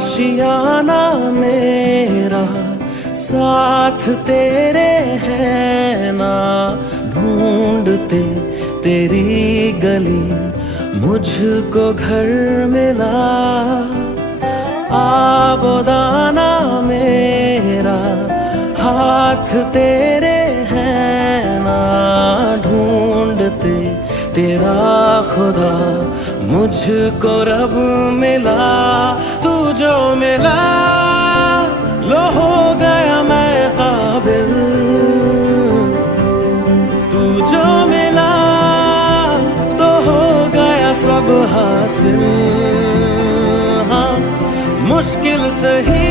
आशियाना मेरा साथ तेरे है ना, ढूंढते तेरी गली मुझको घर मिला। आबोदाना मेरा हाथ तेरे है ना, ढूंढते तेरा खुदा मुझको रब मिला। तू जो मिला लो हो गया मैं काबिल, तू जो मिला तो हो गया सब हासिल। हाँ मुश्किल सही